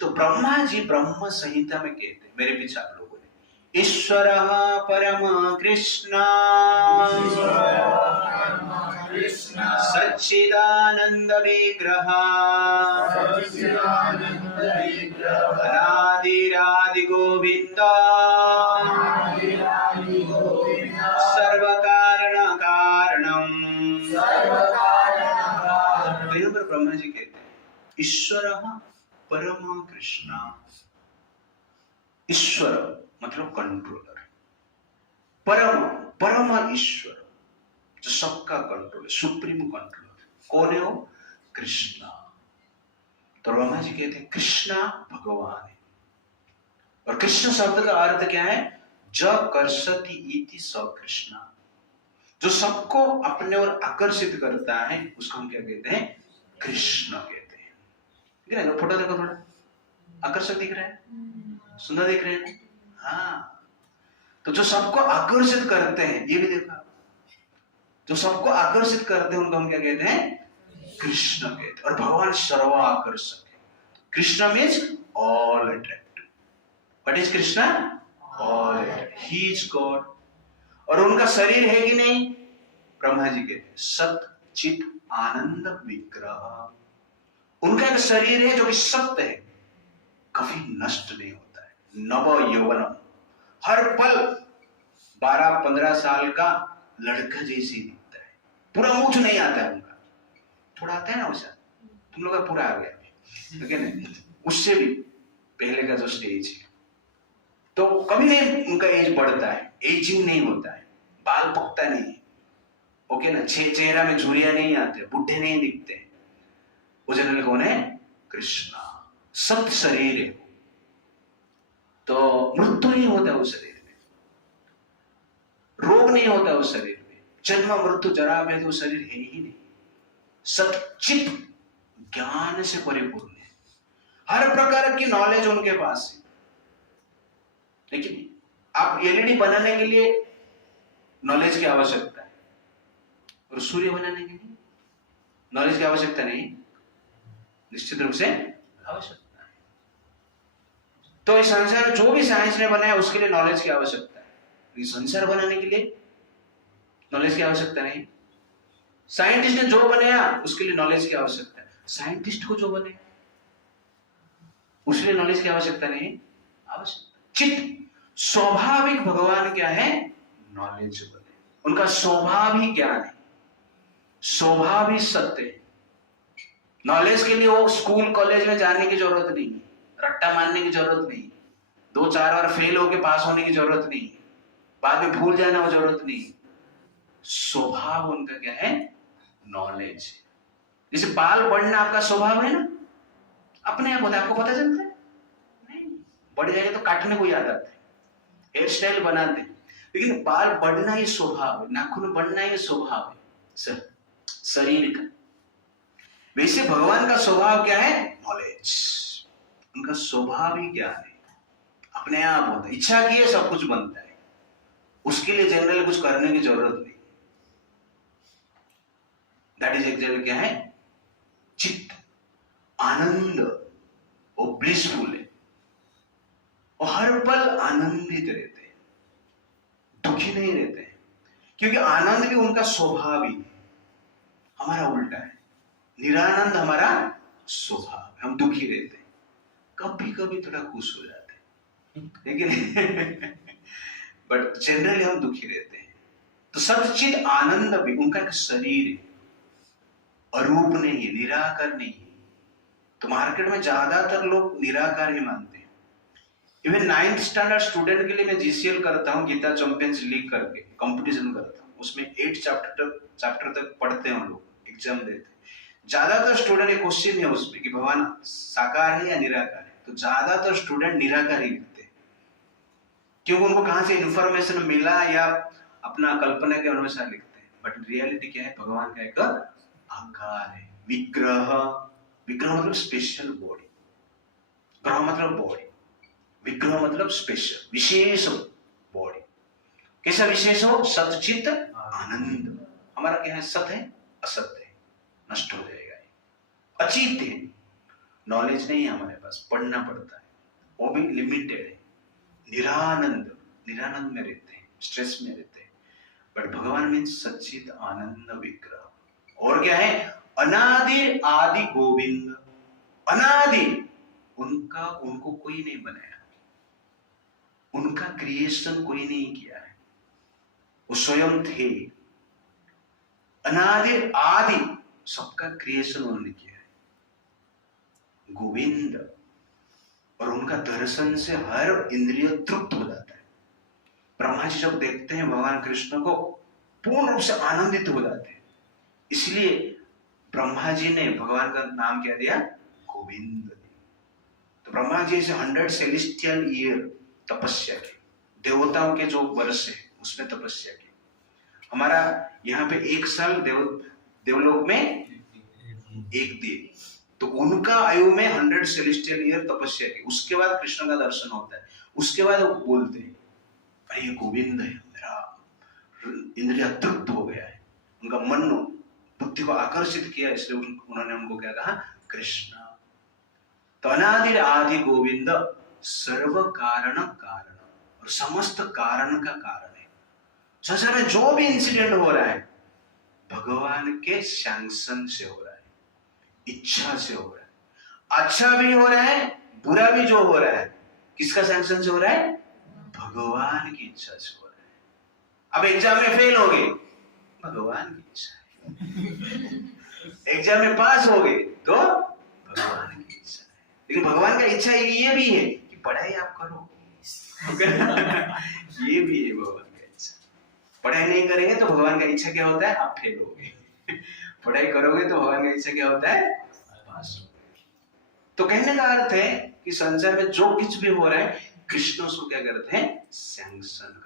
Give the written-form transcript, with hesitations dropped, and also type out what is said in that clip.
तो ब्रह्मा जी ब्रह्म संहिता में कहते, मेरे पीछे आप लोगों ने, ईश्वर परम कृष्ण सच्चिदानंद विग्रह अनादिरादि गोविंद सर्व कारण कारणम। ब्रह्मा जी कहते हैं ईश्वर परम कृष्ण। ईश्वर मतलब कंट्रोलर, परम परम ईश्वर जो सबका कंट्रोल है, सुप्रीम कंट्रोलर कौन है वो? कृष्णा। तो ब्रह्मा जी कहते हैं कृष्णा भगवान है। और कृष्ण शब्द का अर्थ क्या है? ज कर्षति इति स कृष्णा, जो सबको अपने ओर आकर्षित करता है उसको हम क्या कहते हैं? कृष्ण कहते हैं। दिख रहा है? फोटो देखो, थोड़ा आकर्षक दिख रहा है, सुंदर दिख रहे हैं। हाँ, तो जो सबको आकर्षित करते हैं, ये भी देखा, जो सबको आकर्षित करते हैं उनको हम क्या कहते हैं? कृष्ण कहते हैं। और भगवान सर्व आकर्षक है। Krishna means all attractive. What is Krishna? All attractive. He is God. और उनका शरीर है कि नहीं? ब्रह्मा जी कहते हैं सत चित आनंद विग्रह। उनका एक शरीर है जो कि सत्य है, कभी नष्ट नहीं होता है। नव यौवनम, हर पल 12-15 साल का लड़का जैसे दिखता है। पूरा मूछ नहीं आता है उनका, थोड़ा आता है ना वैसा, तुम लोग का पूरा आ गया, लेकिन उससे भी पहले का जो स्टेज है, तो कभी नहीं उनका एज बढ़ता है, एजिंग नहीं होता है, बाल पकता नहीं है, ओके ना, चेहरा में झुर्रियां नहीं आते, बुढ़े नहीं दिखते। वो जनरल कौन है? कृष्णा। सत शरीर है, तो मृत्यु नहीं होता उस शरीर में, रोग नहीं होता उस शरीर में, जन्म मृत्यु जरा व्याधि उस शरीर है ही नहीं। सच्चित ज्ञान से परिपूर्ण है, हर प्रकार की नॉलेज उनके पास है। लेकिन आप एलईडी बनाने के लिए नॉलेज की आवश्यकता है, और सूर्य बनाने के लिए नॉलेज की आवश्यकता नहीं, निश्चित रूप से आवश्यकता है। तो इस संसार जो भी साइंस ने बनाया उसके लिए नॉलेज की आवश्यकता है, इस संसार बनाने के लिए नॉलेज की आवश्यकता नहीं। साइंटिस्ट ने जो बनाया उसके लिए नॉलेज की आवश्यकता है, साइंटिस्ट को जो बने उसके लिए नॉलेज की आवश्यकता नहीं, आवश्यकता। चित्त स्वाभाविक भगवान क्या है? नॉलेजेबल है, उनका स्वभाव ही ज्ञान है, स्वभाव ही सत्य है। नॉलेज के लिए वो स्कूल कॉलेज में जाने की जरूरत नहीं, रट्टा मारने की जरूरत नहीं, 2-4 बार फेल होके पास होने की जरूरत नहीं, बाद में भूल जाना वो जरूरत नहीं। स्वभाव उनका क्या है? नॉलेज। जैसे बाल बढ़ना आपका स्वभाव है ना, अपने आप होता है, आपको पता चलता है नहीं, बढ़ जाए तो काटने को याद आता है, हेयर स्टाइल बनाते हैं, लेकिन बाल बढ़ना ही स्वभाव है, नाखून बढ़ना ही स्वभाव है शरीर का। वैसे भगवान का स्वभाव क्या है? नॉलेज। उनका स्वभाव ही क्या है? अपने आप होता है, इच्छा की है सब कुछ बनता है, उसके लिए जनरल कुछ करने की जरूरत नहीं। दैट इज एक्चुअली क्या है? चित्त आनंद, वो ब्लिसफुल है, और हर पल आनंदित रहते हैं, दुखी नहीं रहते हैं, क्योंकि आनंद भी उनका स्वभाव ही है। हमारा उल्टा है, निरानंद हमारा स्वभाव, हम दुखी रहते हैं, कभी कभी थोड़ा खुश हो जाते हैं, लेकिन बट जनरली हम दुखी रहते हैं। तो सच्चित आनंद भी उनका एक शरीर है, अरूप नहीं है, निराकार नहीं है। तो मार्केट में ज्यादातर लोग निराकार ही मानते हैं। इवन 9th स्टैंडर्ड स्टूडेंट के लिए मैं जीसीएल करता हूँ, गीता चैंपियंस लीग करके कंपटीशन करता हूँ, उसमें 8 चैप्टर तक पढ़ते हैं हम लोग, एग्जाम देते हैं। ज्यादातर स्टूडेंट एक क्वेश्चन है उसमें कि भगवान साकार है या निराकार है, तो ज्यादातर स्टूडेंट निराकार ही लिखते हैं, क्योंकि उनको कहां से इंफॉर्मेशन मिला या अपना कल्पना के अनुसार लिखते हैं। बट रियलिटी क्या है? भगवान का एक आकार है, विग्रह। विग्रह मतलब स्पेशल बॉडी, ग्रह मतलब बॉडी, विग्रह मतलब स्पेशल, विशेष बॉडी। कैसा विशेष हो? सच्चित आनंद। हमारा क्या है? सत है, असत्य है, नष्ट हो जाएगा। अचित है, नॉलेज नहीं है हमारे पास, पढ़ना पड़ता है, वो भी लिमिटेड है। निरानंद, निरानंद में रहते हैं, स्ट्रेस में रहते हैं। बट भगवान मीन्स सच्चित आनंद विग्रह। और क्या है? अनादि आदि गोविंद। अनादि, उनको कोई नहीं बनाया, उनका क्रिएशन कोई नहीं किया है, वो स्वयं थे। अनादि आदि सबका क्रिएशन उन्होंने किया है, गोविंद। और उनका दर्शन से हर इंद्रिय तृप्त हो जाता है। ब्रह्मा जी जब देखते हैं भगवान कृष्ण को, पूर्ण रूप से आनंदित हो जाते हैं। इसलिए ब्रह्मा जी ने भगवान का नाम क्या दिया? गोविंद। तो ब्रह्मा जी से 100 सेलेस्टियल ईयर तपस्या की, देवताओं के जो वर्ष है उसमें तपस्या की। हमारा यहाँ पे 1 साल देवलोक में 1 दिन, तो उनका आयु में 100 सेलेस्टियल ईयर तपस्या की। उसके बाद कृष्ण का दर्शन होता है। उसके बाद वो बोलते हैं भाई गोविंद है, मेरा इंद्रिय तृप्त हो गया है, उनका मन बुद्धि को आकर्षित किया, इसलिए उन्होंने उनको क्या कहा? कृष्ण। तो अनादि आदि गोविंद सर्व कारण कारण, और समस्त कारण का कारण है। संसार में जो भी इंसिडेंट हो रहा है भगवान के सैंक्शन से हो रहा है, इच्छा से हो रहा है। अच्छा भी हो रहा है, बुरा भी जो हो रहा है, किसका सैंक्शन से हो रहा है? भगवान की इच्छा से हो रहा है। अब एग्जाम में फेल हो गए, भगवान की इच्छा है। एग्जाम में पास हो गए तो भगवान की इच्छा है। लेकिन भगवान का इच्छा ये भी है कि पढ़ाई आप करो। ये भी है भगवान का इच्छा। पढ़ाई नहीं करेंगे तो भगवान का इच्छा क्या होता है? आप फेल हो गए। पढ़ाई करोगे तो भगवान का इच्छा क्या होता है? पास हो गए। तो कहने का अर्थ है कि संसार में जो कुछ भी हो रहा है कृष्ण उसको क्या करते हैं? सैंक्शन।